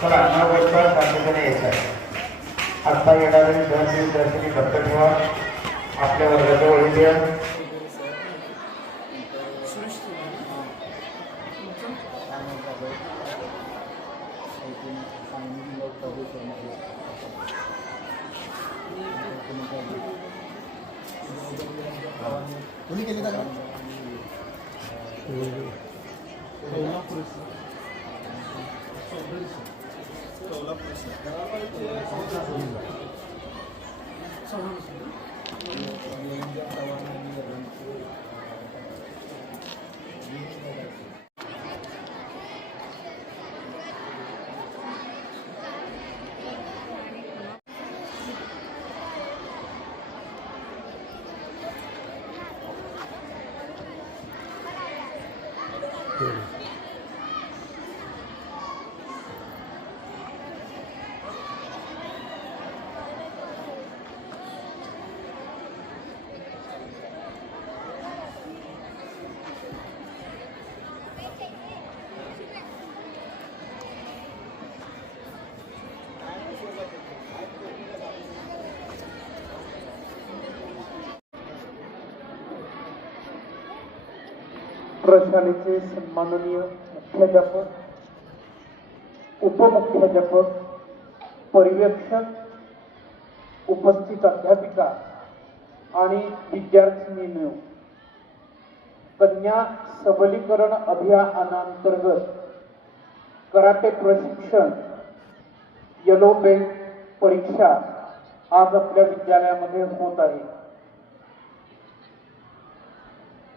चला 9 वाजता शांततेने यायचं आहे. आता येणारे विद्यार्थी विद्यार्थी लक्ष ठेवा. आपल्या वर्गाच्या वळी द्या. कोणी केली का प्रशालेचे सन्माननीय मुख्याध्यापक, उपमुख्याध्यापक, पर्यवेक्षक, उपस्थित अध्यापिका आणि विद्यार्थिनींनो, कन्या सबलीकरण अभियानांतर्गत कराटे प्रशिक्षण येलो बेल्ट परीक्षा आज आपल्या विद्यालयामध्ये होत आहे.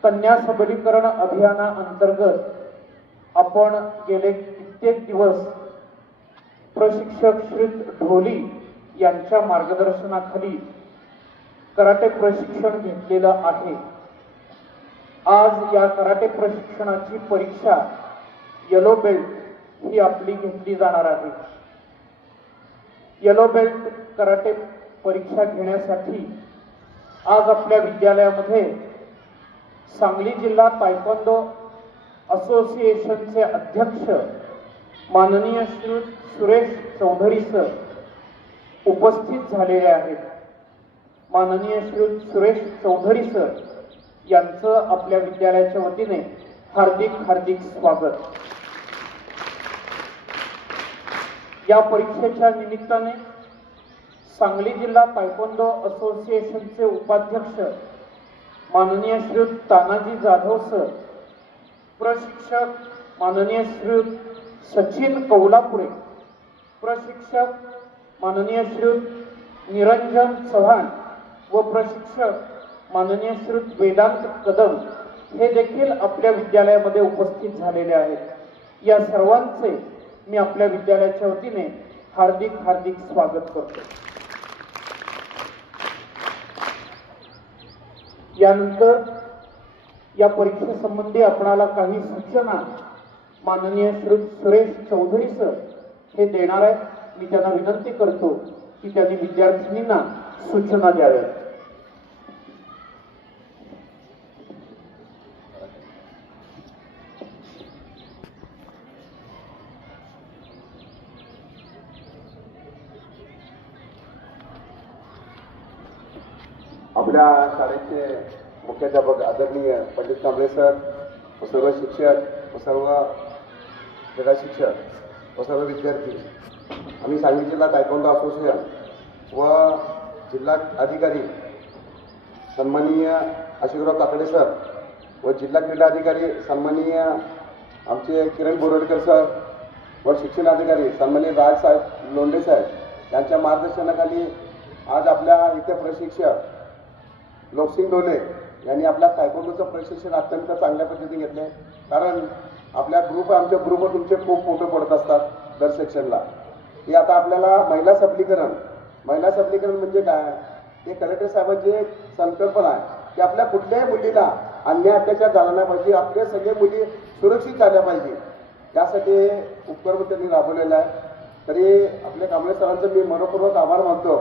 कन्या सबलीकरण अभियानाअंतर्गत आपण गेले कित्येक दिवस प्रशिक्षक श्री ढोली यांच्या मार्गदर्शनाखाली कराटे प्रशिक्षण घेतलेलं आहे. आज या कराटे प्रशिक्षणाची परीक्षा येलो बेल्ट ही आपली घेतली जाणार आहे. येलो बेल्ट कराटे परीक्षा घेण्यासाठी आज आपल्या विद्यालयामध्ये सांगली जिल्हा तायक्वांदो असोसिएशनचे अध्यक्ष माननीय श्री सुरेश चौधरी सर उपस्थित झालेले आहेत. माननीय श्री सुरेश चौधरी सर यांचं आपल्या विद्यालयाच्या वतीने हार्दिक हार्दिक स्वागत. या परीक्षेच्या निमित्ताने सांगली जिल्हा तायक्वांदो असोसिएशनचे उपाध्यक्ष माननीय श्री तानाजी जाधव सर, प्रशिक्षक माननीय श्री सचिन कौलापुरे, प्रशिक्षक माननीय श्री निरंजन चव्हाण व प्रशिक्षक माननीय श्री वेदांत कदम हे देखील आपल्या विद्यालयामध्ये उपस्थित झालेले आहेत. या सर्वांचे मी आपल्या विद्यालयाच्या वतीने हार्दिक हार्दिक स्वागत करतो. यानंतर या परीक्षेसंबंधी आपणाला काही सूचना माननीय श्री सुरेश चौधरी सर हे देणार आहेत. मी त्यांना विनंती करतो की त्यांनी विद्यार्थिनींना सूचना द्याव्यात. आपल्या शाळेचे मुख्याध्यापक आदरणीय पंडित कांबळे सर व सर्व शिक्षक व सर्व क्रीडा शिक्षक व सर्व विद्यार्थी, आम्ही सांगली जिल्हा तायक्वांदो असोसिएशन व जिल्हा अधिकारी सन्माननीय अशोकराव काकडे सर व जिल्हा क्रीडा अधिकारी सन्माननीय आमचे किरण बोरडकर सर व शिक्षण अधिकारी सन्माननीय राजसाहेब लोंढे साहेब यांच्या मार्गदर्शनाखाली आज आपल्या इथे प्रशिक्षक लोकसिंग डोले यांनी आपल्या तायक्वांदोचं प्रशिक्षण अत्यंत चांगल्या पद्धतीने घेतले. कारण आपल्या आमच्या ग्रुपवर तुमचे खूप फोटो पडत असतात दर सेक्शनला. की आता आपल्याला महिला सबलीकरण म्हणजे काय, हे कलेक्टर साहेबांची एक संकल्पना आहे की आपल्या कुठल्याही मुलीला अन्याय अत्याचार झाला नाही पाहिजे, आपल्या सगळ्या मुली सुरक्षित झाल्या पाहिजे, यासाठी उपक्रम त्यांनी राबवलेला आहे. तरी आपल्या कांबळे सरांचं मी मनपूर्वक आभार मानतो.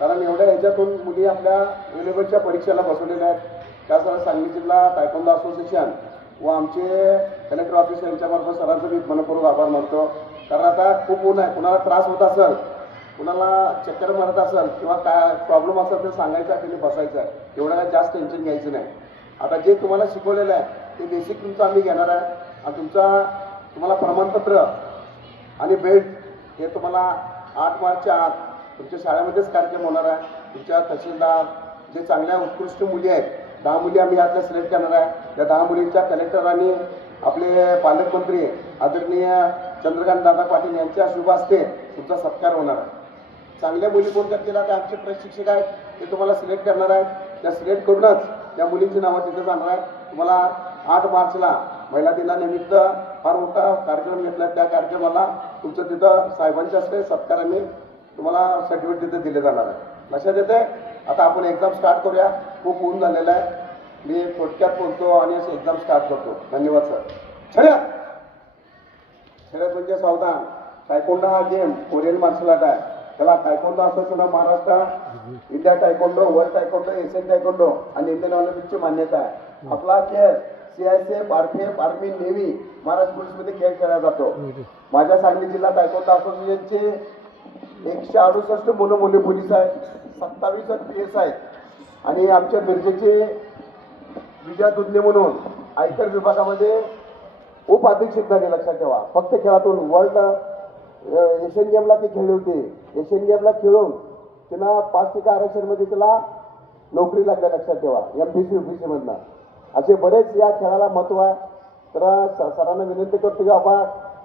कारण एवढ्या ह्याच्यातून मुली आपल्या रेल्वेच्या परीक्षेला बसवलेल्या आहेत. त्यासह सांगली जिल्हा तायक्वांदो असोसिएशन व आमचे कलेक्टर ऑफिस यांच्यामार्फत सरांचं मी मनपूर्वक आभार मानतो. कारण आता खूप ऊन आहे, कुणाला त्रास होत असेल, कुणाला चक्कर मारत असेल किंवा काय प्रॉब्लेम असेल ते सांगायचं आहे, तुम्ही बसायचं आहे. एवढं काय जास्त टेन्शन घ्यायचं नाही. आता जे तुम्हाला शिकवलेलं आहे ते बेसिक तुमचं आम्ही घेणार आहे आणि तुम्हाला प्रमाणपत्र आणि बेल्ट हे तुम्हाला 8 मार्चच्या आत तुमच्या शाळेमध्येच कार्यक्रम होणार आहे. तुमच्या तहसीलदार जे चांगल्या उत्कृष्ट मुली आहेत, 10 मुली आम्ही यातल्या सिलेक्ट करणार आहे. त्या 10 मुलींच्या कलेक्टर आणि आपले पालकमंत्री आदरणीय चंद्रकांत दादा पाटील यांच्या शुभ हस्ते तुमचा सत्कार होणार आहे. चांगल्या मुली कोणत्या केल्या ते आमचे प्रशिक्षक आहेत, ते तुम्हाला सिलेक्ट करणार आहेत. त्या सिलेक्ट करूनच त्या मुलींची नावं तिथे जाणार आहेत. तुम्हाला 8 मार्चला महिला दिनानिमित्त फार मोठा कार्यक्रम घेतला. त्या कार्यक्रमाला तुमचं तिथं साहेबांच्या हस्ते सत्काराने तुम्हाला सर्टिफिकेट तिथे दिले जाणार आहे. लक्षात येते. आता आपण एक्झाम स्टार्ट करूया. खूप ऊन झालेलं आहे. मी थोडक्यात बोलतो आणि असं एक्झाम स्टार्ट करतो. धन्यवाद सर. छड्यात म्हणजे सावधान. टायकोंडो हा गेम कोरियन मार्शल आर्ट आहे. त्याला टायकोंडो association of Maharashtra, India टायकोंडो, world टायकोंडो, Asian टायकोंडो आणि इंडियन ऑलिम्पिकची मान्यता आहे. आपला खेळ CISF, RPF, army, navy, Maharashtra पोलीसमध्ये खेळ खेळला जातो. माझ्या सांगली जिल्हा टायकोंडो असोसिएशनचे 168 मुलं मुली पोलीस आहेत, 27 PS आहेत आणि आमच्या मिरजेचे विजया दुधने म्हणून आयकर विभागामध्ये उपाधीक्षक झाले. लक्षात ठेवा. फक्त खेळातून वर्ल्ड एशियन गेमला ते खेळले होते. एशियन गेमला खेळून त्यांना 5% आरक्षणमध्ये त्याला नोकरी लागल्या. लक्षात ठेवा. MPC UPC मधनं असे बरेच या खेळाला महत्व आहे. तर सरांना विनंती करतो की बाबा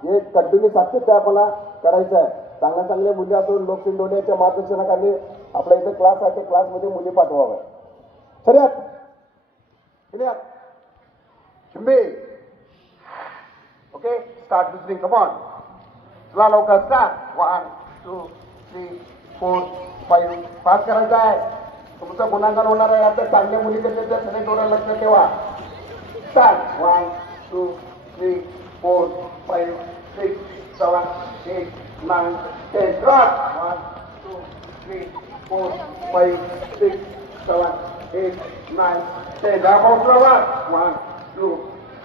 हे कंटिन्यू सातत्य आपल्याला करायचं आहे. चांगल्या मुली असून लोकसिंडोलियाच्या मार्गदर्शनाखाली आपल्या इथे क्लास आहे, त्या क्लासमध्ये मुली पाठवाव्या. शर्यत शिंबे. ओके, स्टार्ट दुसरी. कम ऑन, चला लवकर. स्टार्ट. 1 2 3 4 5. पास करायचं आहे. तुमचं गुणांकन होणार आहे. आता चांगल्या मुली कशा त्या सगळे थोडं लक्ष ठेवा. स्टार्ट. 1 2 3 4 5 6 7 8 9 10. क्रॉस. 1 2 3 4 5 6 7 8 9 10. पाऊस लावा. 1 2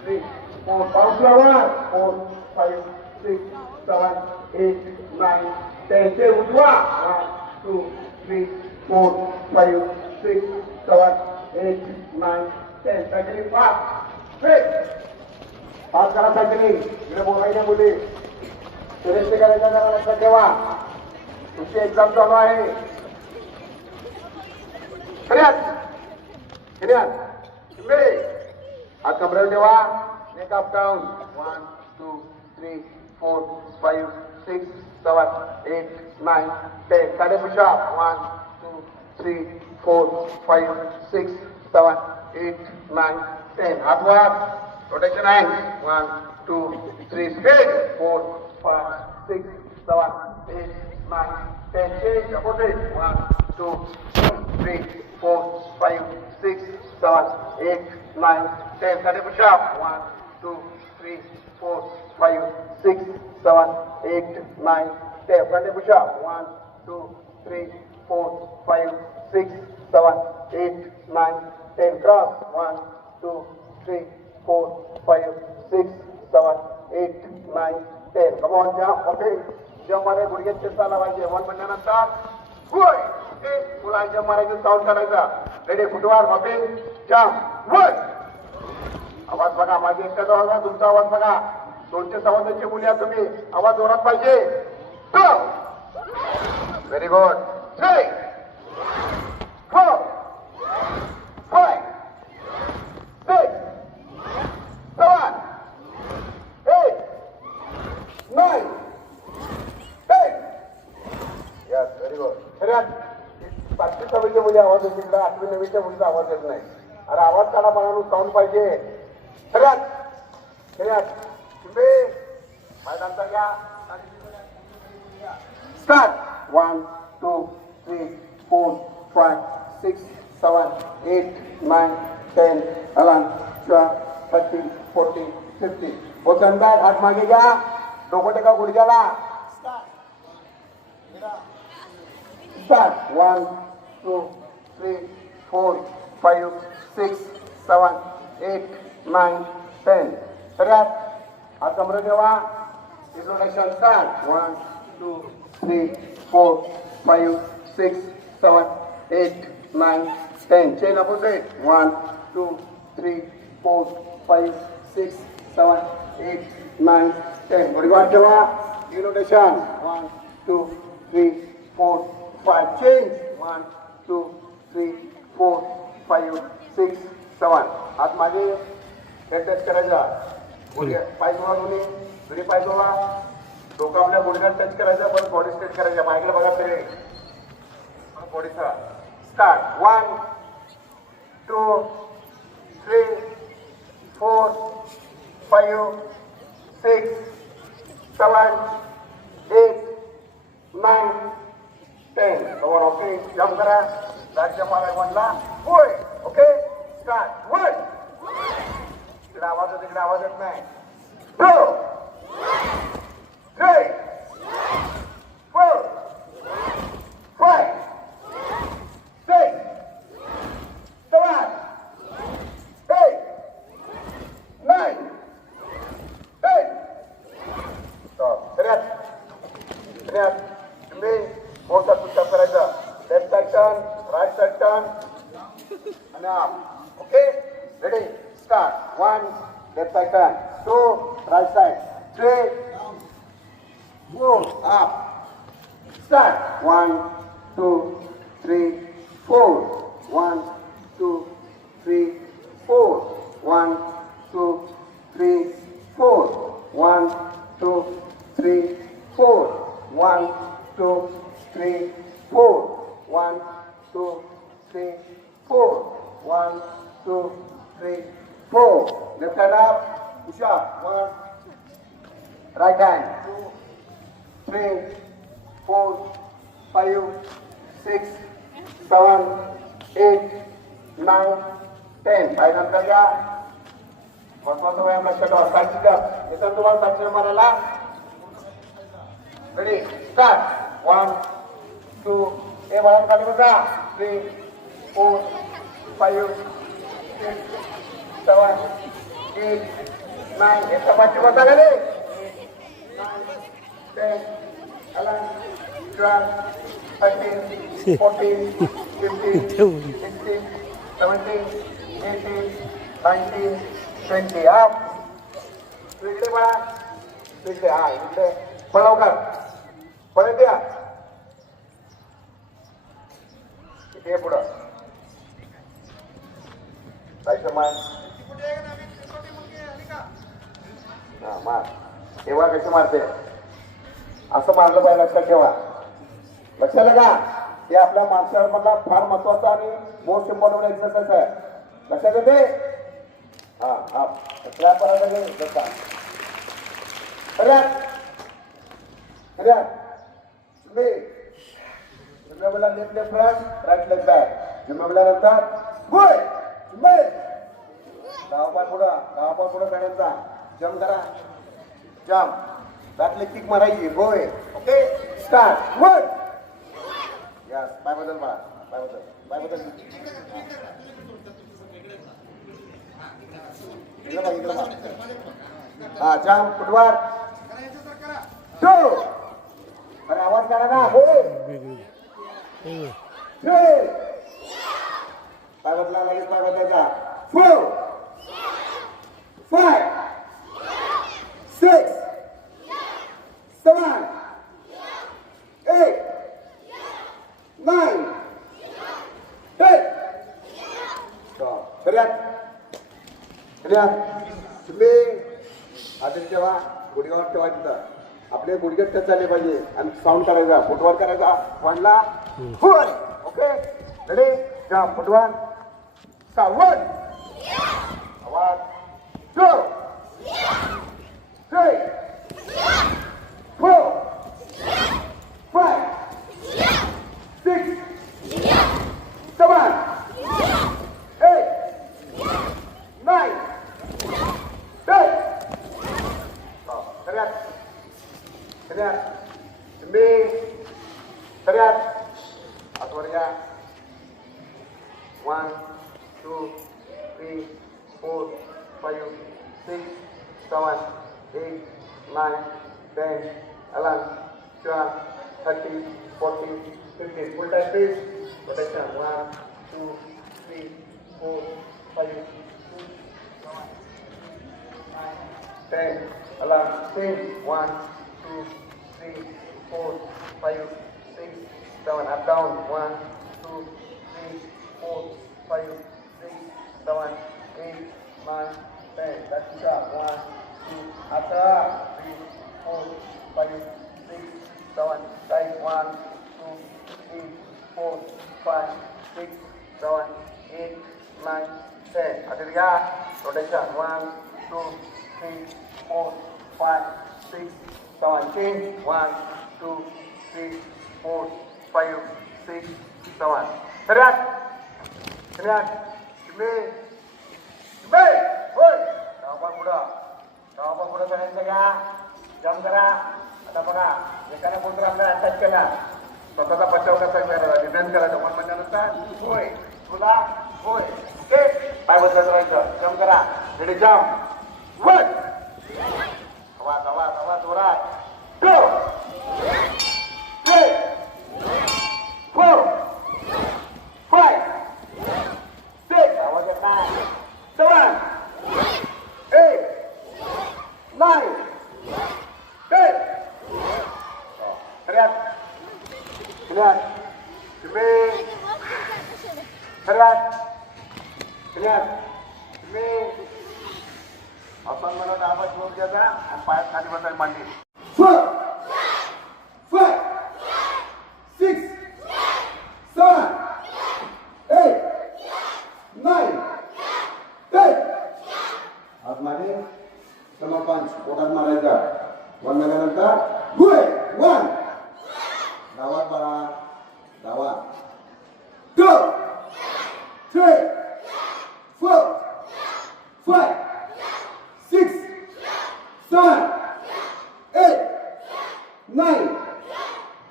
3 4. पाऊस लावा. 4 5 6 7 8 9 10. ते उजवा. 1 2 3 4 5 6 7 8 9 10. सगळी पास. पास करा सगळी. इकडे बोलायच्या मुली सुरेश करायच्या जरा लक्षात ठेवा. तुमची एक्झाम चालू आहे. हात कमरेवर ठेवा. एक अप डाऊन. 1 2 3 4 5 6 7 8 9 10. साडे पुशअप. 1 2 3 4 5 6 7 8 9 10. हात वर. Rotation hand. 1 2 3 straight. 4 5 6 7 8 9 10. Change opposite. 1 2 3 4 5 6 7 8 9 10. साडे push-up. 1 2 3 4 5 6 7 8 9 10. Front pushup. 1 2 3 4 5 6 7 8 9 10. Cross. 1 2 3 4 5 6 7 8 9 10. Come on. Jump. Okay, jump मारे. गुडघे चेष्टा लावायचे. 1 म्हणल्यानंतर गुड. ओके, पुन्हा जंप मारायचं. साऊंड करायचा. रेडी. फुटवार. Okay, jump. वन. आवाज बघा. माझी एकट्याचा आवाज आहे, तुमचा आवाज बघा. 200 सव्वाचे मुली आहात तुम्ही. आवाज जोरात पाहिजे. Very good. 3 4 5 6 7 8 9 10. Yes, very good. शर्यत 5वी 6वीच्या मुली आवाज येत तिकडे, 8वी 9वीच्या मुलीचा आवाज येत नाही. अरे आवाज काढा. पाण्यानं साऊंड पाहिजे. शर्यत मैदानचा घ्या. स्टार्ट. 1 2 3 4 5 6 7 8 9 10 11 12 13 14 15. वसंतदार. हात मागे घ्या. डोकं टेका गुडघ्याला. स्टार्ट. 1 2 3 4 5 6 7 8 9 10. शर्यत. हात कमरे ठेवा. Introduction start. 1, 2, 3, 4, 5, 6, 7, 8, 9, 10. Chain opposite. 1, 2, 3, 4, 5, 6, 7, 8, 9, 10. Bodyguard ठेवा. Introduction. 1, 2, 3, 4, 5. Change. 1, 2, 3, 4, 5, 6, 7. हात मागे हेड टच करायचा. गुडघे पाय जोडा दोन्ही. दोन्ही पाय जोडा. डोकं आपल्या गुडघ्यात टच करायचं. परत बॉडी स्ट्रेट करायचं. माईकला बघा तरी. बॉडीचा स्टार्ट. 1, 2, 3, 4, 5, 6, 7, 8, 9, 10. Cover okay. जम्प करा. बॅक जम्प मारा 1 ला. होय. ओके. स्टार्ट. 1. इकडे आवाज येत नाही. 2, 3, 4, 5, 6, 7, 8, 9, 10. Stop. तुम्ही मोठा सुट्टा करायचा. Left side turn, right side turn आणि up. Okay. Ready. Start. 1, left side turn. 2, right side. 3, 4, up. Start. 1, 2, 3, 4. 1, 2, 3, 4. 1, 2, 3, 4. 1, 2, 3, 4. 1, 2, 3, 4. 1, 2, 3, 4. 1, 2, 3, 4. Left hand up. Push up. 1. Right hand. 2, 3, 4, 5, 6, 7, 8, 9, 10. पाय नंतर घ्या. महत्वाचा व्यायाम लक्षात ठेवा. साईडची गप. इथं तुम्हाला साईडची मारायला. रेडी. स्टार्ट. 1, 2. हे वळण खाली बघा. 3, 4, 5, 6, 7, 8, 9. हे तपासची बसा खाली. 10, 11, 12, 13, 14, 15, 16, 17, 18, 19, 20. Up. इकडे पळा. इकडे. हा इकडे पळव कर. पळत द्या. इथे पुढं. जायचं मान. हा मार. तेव्हा कशी मारते. असं मारलं पाहिजे. लक्षात ठेवा. लक्षात लगा. हे आपल्या मार्शल मधला फार महत्वाचा आणि मोस्ट इम्पॉर्टंट एक्सरसाइज आहे. लक्षात येते. हा हा क्लॅप करायला जसा तुम्ही जुम्मेला left left front right left back. जुम्मेला नंतर होय. जुम्मे दहा पाय पुढं काढायचा. जम्प करा. जम्प. बॅकले किक मारायची. होय. ओके. स्टार्ट. 1. यस. पाय बदल बा. पाय बदल. हा जम्प. फुटवर. 2. अरे आवाज काढा ना. होय. 3. पाय बदला. लगेच पाय बदलायचा. 4, 5, 6, 7, 8, 9, 10. शर्यत. तुम्ही आधी ठेवा. गुडघ्यावर ठेवा. तिथं आपले गुडघे टच झाले पाहिजे आणि साऊंड करायचा. फुटवर करायचा. 1 ला. ओके. रेडी. जम्प. फुटवर. 1. आवाज. 2, 3, 4, 5, 6, 7, 8, 9, 10. तुम्ही सगळ्यात आतवर घ्या. 1, 2, 3, 4, 5, 6, 7, 8, 9, 10, 11, 12, 13, 14, 15. Full time please. Rotation. 1, 2, 3, 4, 5, 6, 7, 10, 11, 10, 1, 2, 3, 4, 5, 6, 7. Up down. 1, 2, 3, 4, 5, 6, 7, 8, 9, 10. That's it. 1, 2. After 3, 4, 5, 6, 7. Right. 1, 2, 3, 4, 5, 6, 7, 8, 9, 10. Aditya. Rotation. 1, 2, 3, 4, 5, 6, 7. Change. 1, 2, 3, 4, 5, 6, 7. Teriak. Teriak. Jembe. Woi. Kawan muda. Kawan muda sengah jam kera. आता बघा एकाने कोणतं आपल्याला अटॅक केला स्वतःचा बचाव कसा करायचा डिफेन्स करायचा पण म्हणल्यानंतर होय तुला होय ओके पाय बसत राहायचं जम करा रेडी जम वन आवाज आवाज आवाज जोरात गो 3 4 5 6 आवाज येत नाही 7 8 9 10 Teriak. Teriak. Jembe. Teriak. Teriak. Jembe. Asal mana dah apa cukup jaga, empat kali pasal mandi. 4, 5, 6, 7, 8, 9, 10. As mandi, sama punch, pokat maraja. One megananta, gue, 1. Dawat para dawat 2 3 4 5 6 7 8 9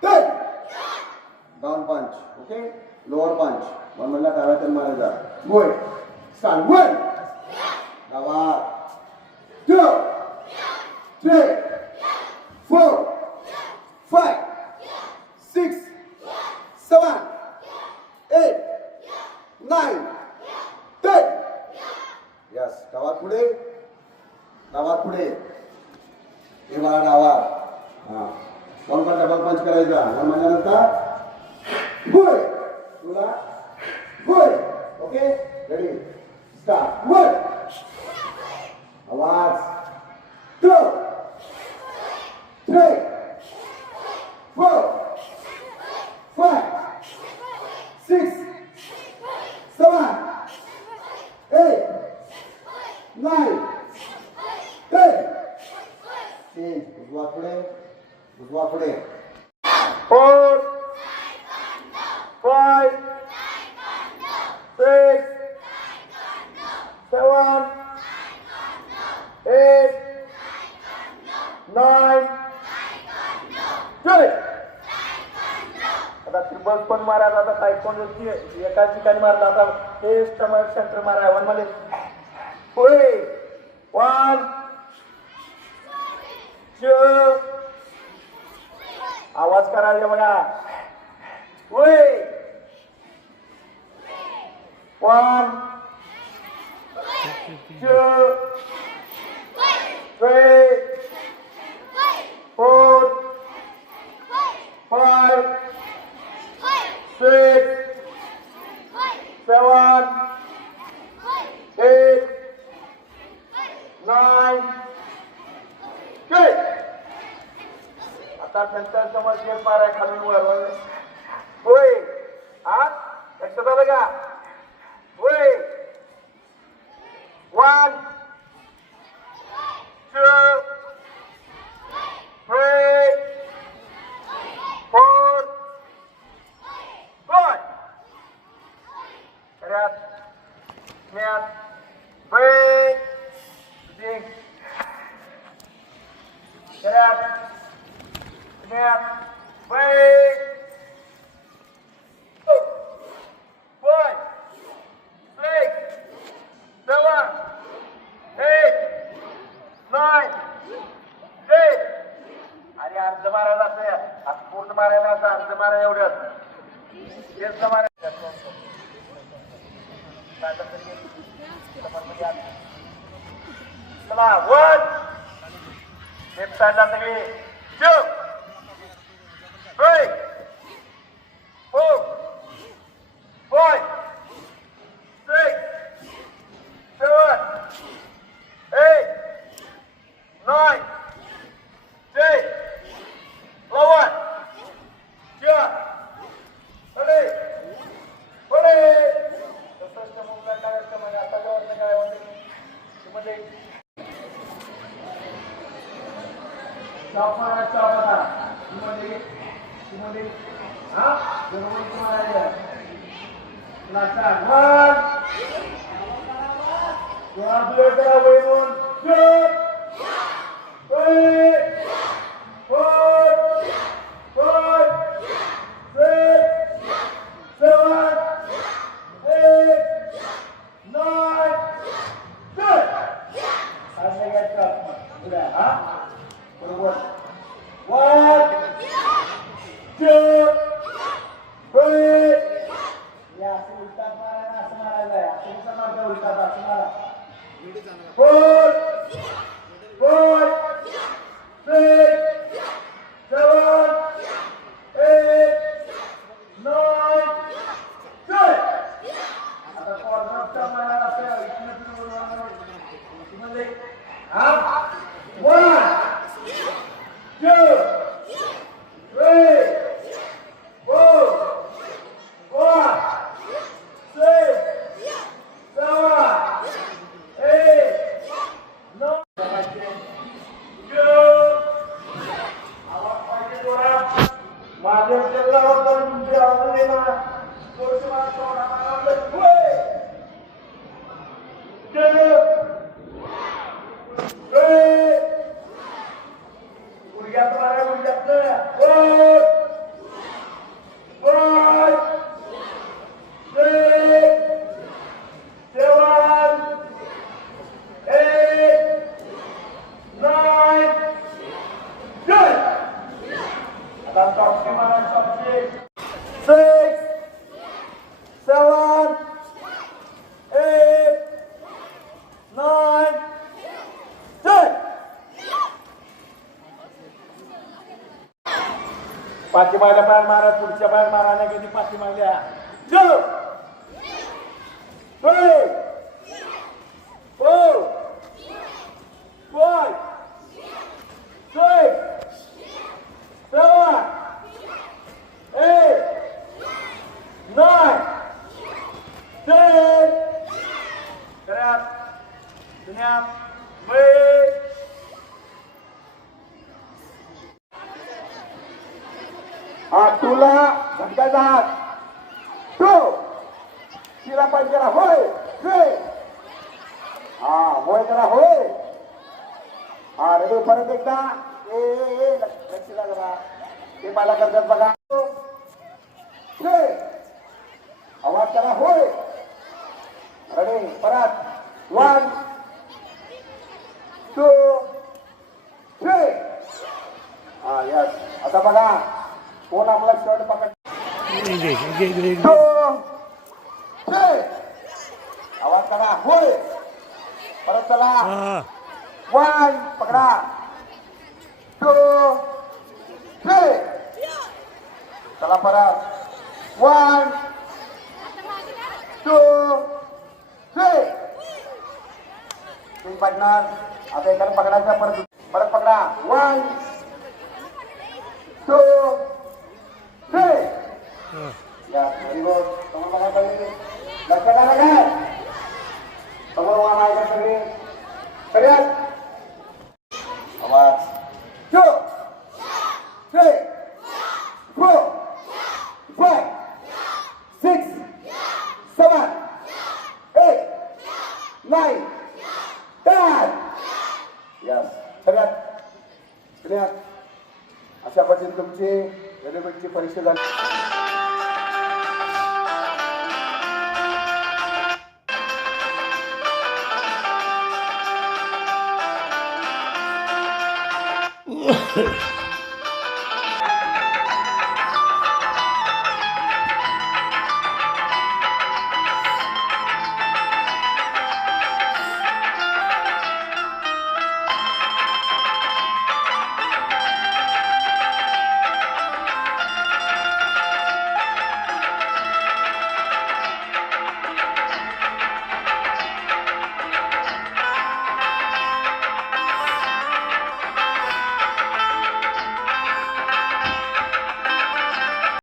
10 down punch okay lower punch one म्हणला डाव्यातून मारायचा boy stand 1 dawat 2 3 4 5 6 7 8 9 10 yes गावात पुढे हे मला डावात हां कोण पण डबल पंच करायचा म्हणल्यानंतर गुड तुला गुड ओके रेडी स्टार्ट 1 आवाज 2 3 4 5 6 7 8 9 10 उजवा पुढे 4 5 6 7 8 9 10 आता ट्रिबल पण मारायचा आता तायक्वांडोची एकाच ठिकाणी मारला आता हे स्टमक सेंटर मारा वन मध्ये होय 1 2 आवाज करायचा बघा होय 1 2 3 4 5 6 7 8 9 10 आता सेंटर समज एक मारा खालून वर होय आत लक्षात आलं का होय 1 2 3 4 5 Teriak, niat, break, ding, teriak, niat, break, 5, 6, 7, चला वन लेफ्ट साइडला सगळी jump 3 4 5 6 7 8 9 10 11 12 Ready? Ready? First movement मध्ये आता जेव्हा काय होते मध्ये चॉप आता मध्ये हा बरोबर मारायला लाटा वन या ब्लेडला वळून शॉट 3 4 5 6 7 8 9 10 असं घ्यायचं पुढे हा बरोबर 1 2 3 या असं उलटा मारायला असं मारायला तुमचा मार्ग उलटा असं मारा 4 5 6 7 8 9 10 आता कॉर्नरचा मारायला असं इकडे हा 1 2 3 4 5 6 7 8 9 आवाज पाहिजे जोरात माझ्या चेहरा होता तुमची आवाज येणार जोरचे गुडघ्यात मारा गुडघ्यात 4 5 6 7 8 9 10 आता टॉपचे मारा टॉपचे 6 7 8 9 10 पाठीमागल्या पाय मारा पुढच्या पाय मारा नाही कधी पाठीमागल्या 2 3 4 5 6 7 8 9 10 घरात दुनियात हा तुला झटकायचा हात तो तिला पाहिजे करा होय हा होय करा होय हा रेडी परत एकदा लक्ष जरा ते मला करतात बघा आवाज करा होय रेडी परत 1 2 3 हा यस आता बघा कोण आपला शर्ट पकड 2 3 आवाज करा होय परत चला 1 पकडा 2 3 चला परत 1 2 3 तीन पडणार आता एकाला पकडायचा परत पकडा 1 2 3 या व्हेरी गुड समोर बघा सगळे लक्षात आलं काय समोर वा मायका सगळे सगळ्यात आवाज 2 3 4 5 6 7 8 9 10 यस सगळ्यात अशा पद्धतीने तुमची रेल्वेची परीक्षा झाली